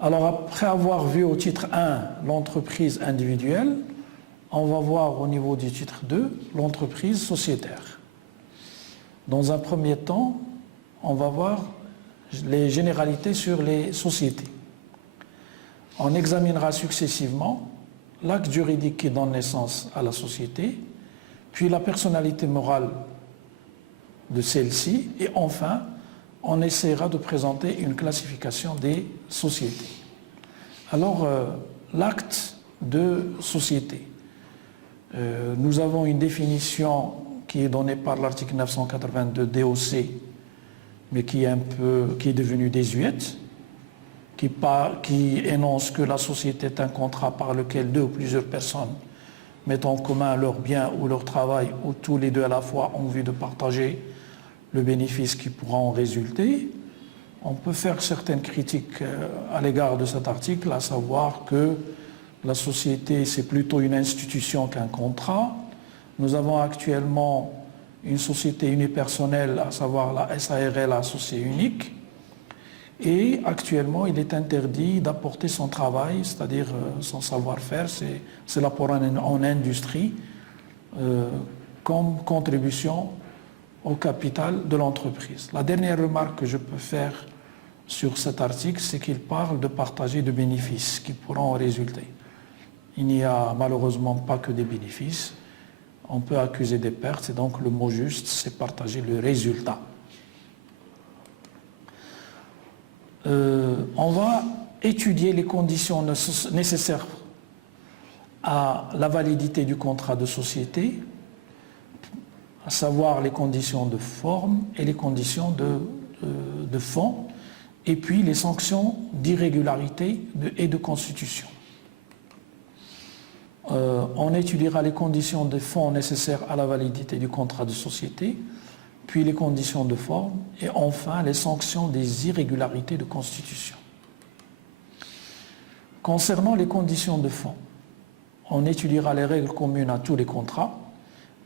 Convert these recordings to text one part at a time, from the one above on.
Alors après avoir vu au titre 1 l'entreprise individuelle, on va voir au niveau du titre 2 l'entreprise sociétaire. Dans un premier temps, on va voir les généralités sur les sociétés. On examinera successivement l'acte juridique qui donne naissance à la société, puis la personnalité morale de celle-ci, et enfin, on essaiera de présenter une classification des sociétés. Alors, l'acte de société. Nous avons une définition qui est donnée par l'article 982 DOC, mais qui est devenue désuète, qui énonce que la société est un contrat par lequel deux ou plusieurs personnes mettent en commun leurs biens ou leur travail, ou tous les deux à la fois ont envie de partager le bénéfice qui pourra en résulter. On peut faire certaines critiques à l'égard de cet article, à savoir que la société, c'est plutôt une institution qu'un contrat. Nous avons actuellement une société unipersonnelle, à savoir la SARL associée unique. Et actuellement, il est interdit d'apporter son travail, c'est-à-dire son savoir-faire, c'est l'apport en industrie, comme contribution au capital de l'entreprise. La dernière remarque que je peux faire sur cet article, c'est qu'il parle de partager de bénéfices qui pourront en résulter. Il n'y a malheureusement pas que des bénéfices. On peut accuser des pertes, et donc le mot juste, c'est partager le résultat. On va étudier les conditions nécessaires à la validité du contrat de société, à savoir les conditions de forme et les conditions de fond, et puis les sanctions d'irrégularité et de constitution. On étudiera les conditions de fond nécessaires à la validité du contrat de société, puis les conditions de forme, et enfin les sanctions des irrégularités de constitution. Concernant les conditions de fond, on étudiera les règles communes à tous les contrats,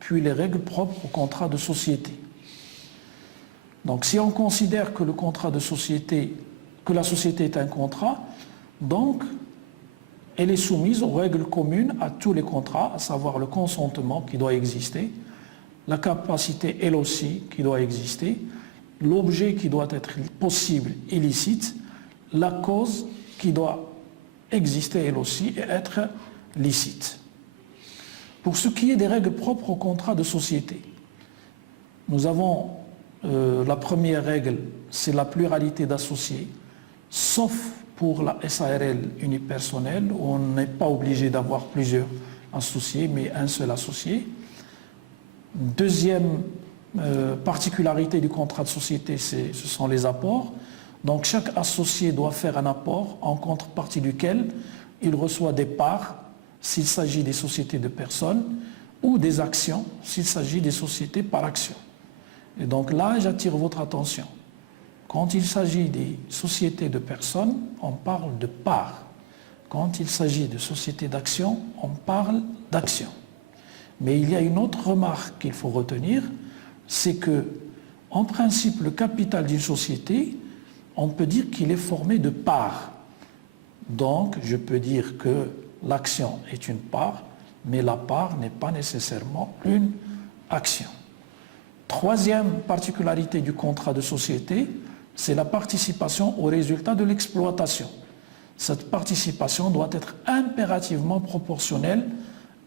puis les règles propres au contrat de société. Donc si on considère que le contrat de société, que la société est un contrat, donc elle est soumise aux règles communes à tous les contrats, à savoir le consentement qui doit exister, la capacité elle aussi qui doit exister, l'objet qui doit être possible et licite, la cause qui doit exister elle aussi et être licite. Pour ce qui est des règles propres au contrat de société, nous avons la première règle, c'est la pluralité d'associés, sauf pour la SARL unipersonnelle, où on n'est pas obligé d'avoir plusieurs associés, mais un seul associé. Deuxième particularité du contrat de société, ce sont les apports. Donc chaque associé doit faire un apport en contrepartie duquel il reçoit des parts s'il s'agit des sociétés de personnes ou des actions s'il s'agit des sociétés par action. Et donc là, j'attire votre attention. Quand il s'agit des sociétés de personnes, on parle de parts. Quand il s'agit de sociétés d'action, on parle d'actions. Mais il y a une autre remarque qu'il faut retenir, c'est que, en principe, le capital d'une société, on peut dire qu'il est formé de parts. Donc, je peux dire que l'action est une part, mais la part n'est pas nécessairement une action. Troisième particularité du contrat de société, c'est la participation au résultat de l'exploitation. Cette participation doit être impérativement proportionnelle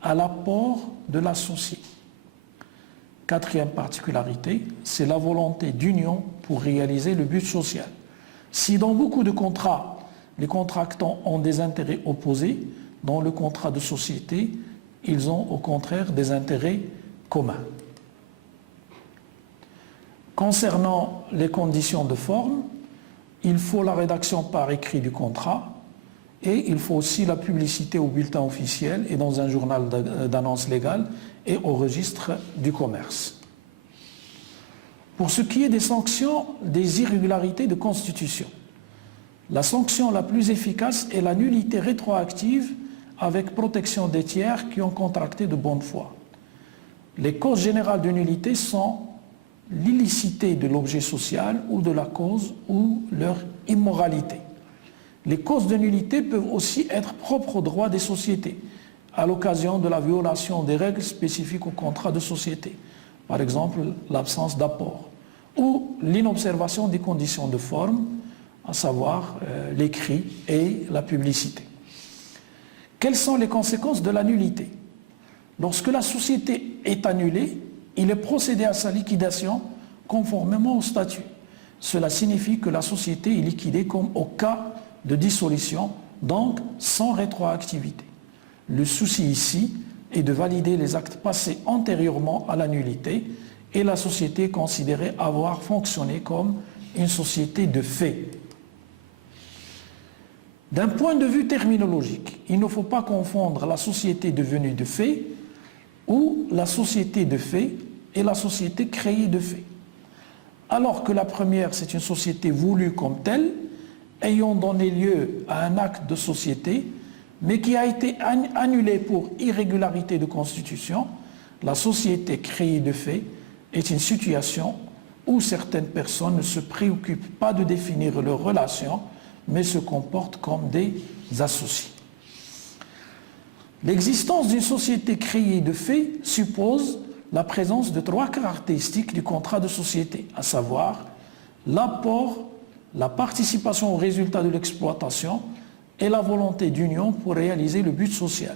à l'apport de l'associé. Quatrième particularité, c'est la volonté d'union pour réaliser le but social. Si dans beaucoup de contrats, les contractants ont des intérêts opposés, dans le contrat de société, ils ont au contraire des intérêts communs. Concernant les conditions de forme, il faut la rédaction par écrit du contrat et il faut aussi la publicité au bulletin officiel et dans un journal d'annonce légale et au registre du commerce. Pour ce qui est des sanctions des irrégularités de constitution, la sanction la plus efficace est la nullité rétroactive avec protection des tiers qui ont contracté de bonne foi. Les causes générales de nullité sont l'illicité de l'objet social ou de la cause ou leur immoralité. Les causes de nullité peuvent aussi être propres aux droits des sociétés, à l'occasion de la violation des règles spécifiques au contrat de société, par exemple l'absence d'apport, ou l'inobservation des conditions de forme, à savoir l'écrit et la publicité. Quelles sont les conséquences de la nullité? Lorsque la société est annulée, il est procédé à sa liquidation conformément au statut. Cela signifie que la société est liquidée comme au cas de dissolution, donc sans rétroactivité. Le souci ici est de valider les actes passés antérieurement à la nullité et la société est considérée avoir fonctionné comme une société de fait. D'un point de vue terminologique, il ne faut pas confondre la société devenue de fait ou la société de fait et la société créée de fait. Alors que la première, c'est une société voulue comme telle, ayant donné lieu à un acte de société, mais qui a été annulé pour irrégularité de constitution, la société créée de fait est une situation où certaines personnes ne se préoccupent pas de définir leurs relations, mais se comportent comme des associés. L'existence d'une société créée de fait suppose la présence de trois caractéristiques du contrat de société, à savoir l'apport, la participation aux résultats de l'exploitation et la volonté d'union pour réaliser le but social.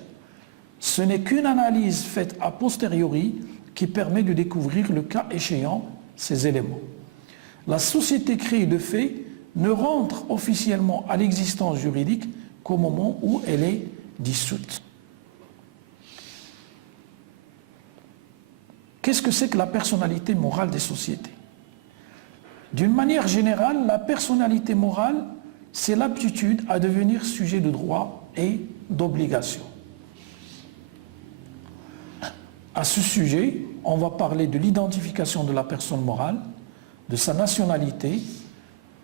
Ce n'est qu'une analyse faite a posteriori qui permet de découvrir le cas échéant ces éléments. La société créée de fait ne rentre officiellement à l'existence juridique qu'au moment où elle est dissoute. Qu'est-ce que c'est que la personnalité morale des sociétés? D'une manière générale, la personnalité morale, c'est l'aptitude à devenir sujet de droit et d'obligation. À ce sujet, on va parler de l'identification de la personne morale, de sa nationalité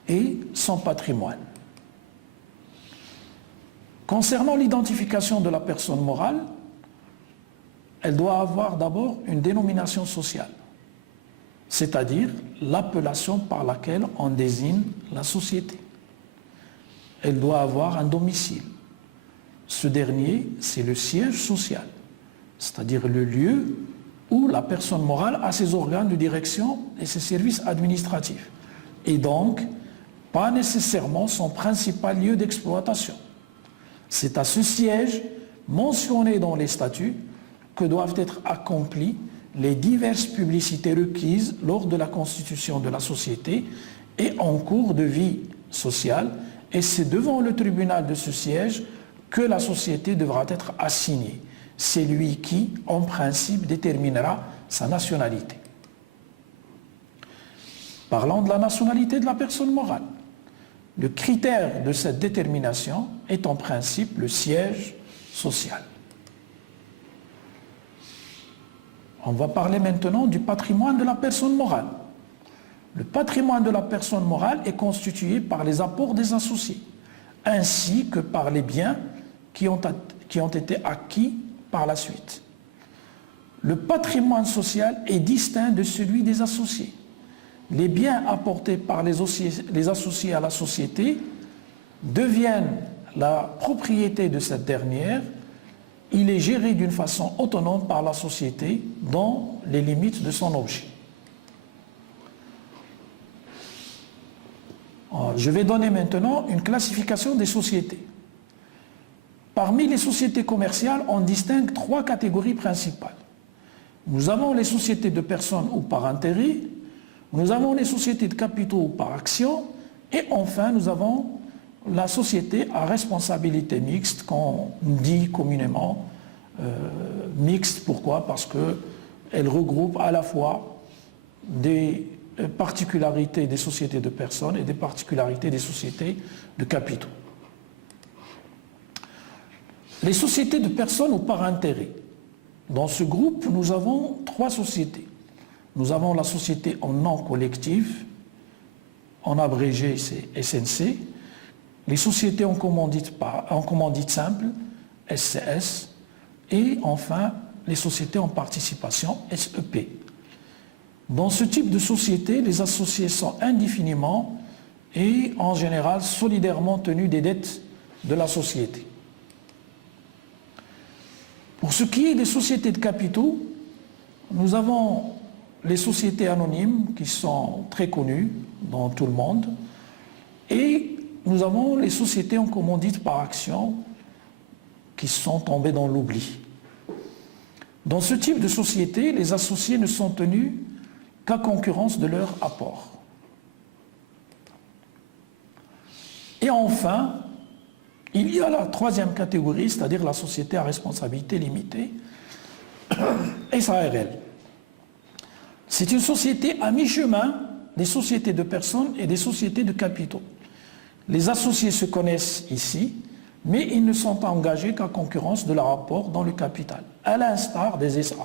et son patrimoine. Concernant l'identification de la personne morale, elle doit avoir d'abord une dénomination sociale, c'est-à-dire l'appellation par laquelle on désigne la société. Elle doit avoir un domicile. Ce dernier, c'est le siège social, c'est-à-dire le lieu où la personne morale a ses organes de direction et ses services administratifs, et donc pas nécessairement son principal lieu d'exploitation. C'est à ce siège, mentionné dans les statuts, que doivent être accomplies les diverses publicités requises lors de la constitution de la société et en cours de vie sociale, et c'est devant le tribunal de ce siège que la société devra être assignée. C'est lui qui, en principe, déterminera sa nationalité. Parlons de la nationalité de la personne morale. Le critère de cette détermination est en principe le siège social. On va parler maintenant du patrimoine de la personne morale. Le patrimoine de la personne morale est constitué par les apports des associés, ainsi que par les biens qui ont été acquis par la suite. Le patrimoine social est distinct de celui des associés. Les biens apportés par les associés à la société deviennent la propriété de cette dernière. Il est géré d'une façon autonome par la société dans les limites de son objet. Je vais donner maintenant une classification des sociétés. Parmi les sociétés commerciales, on distingue trois catégories principales. Nous avons les sociétés de personnes ou par intérêt, nous avons les sociétés de capitaux ou par action, et enfin nous avons la société à responsabilité mixte, qu'on dit communément mixte. Pourquoi? Parce qu'elle regroupe à la fois des particularités des sociétés de personnes et des particularités des sociétés de capitaux. Les sociétés de personnes ou par intérêt. Dans ce groupe, nous avons trois sociétés. Nous avons la société en nom collectif, en abrégé c'est SNC, les sociétés en commandite simple, SCS, et enfin les sociétés en participation, SEP. Dans ce type de société, les associés sont indéfiniment et en général solidairement tenues des dettes de la société. Pour ce qui est des sociétés de capitaux, nous avons les sociétés anonymes qui sont très connues dans tout le monde et nous avons les sociétés en commandite par action qui sont tombées dans l'oubli. Dans ce type de société, les associés ne sont tenus qu'à concurrence de leur apport. Et enfin, il y a la troisième catégorie, c'est-à-dire la société à responsabilité limitée, SARL. C'est une société à mi-chemin des sociétés de personnes et des sociétés de capitaux. Les associés se connaissent ici, mais ils ne sont engagés qu'à concurrence de leur apport dans le capital, à l'instar des SA.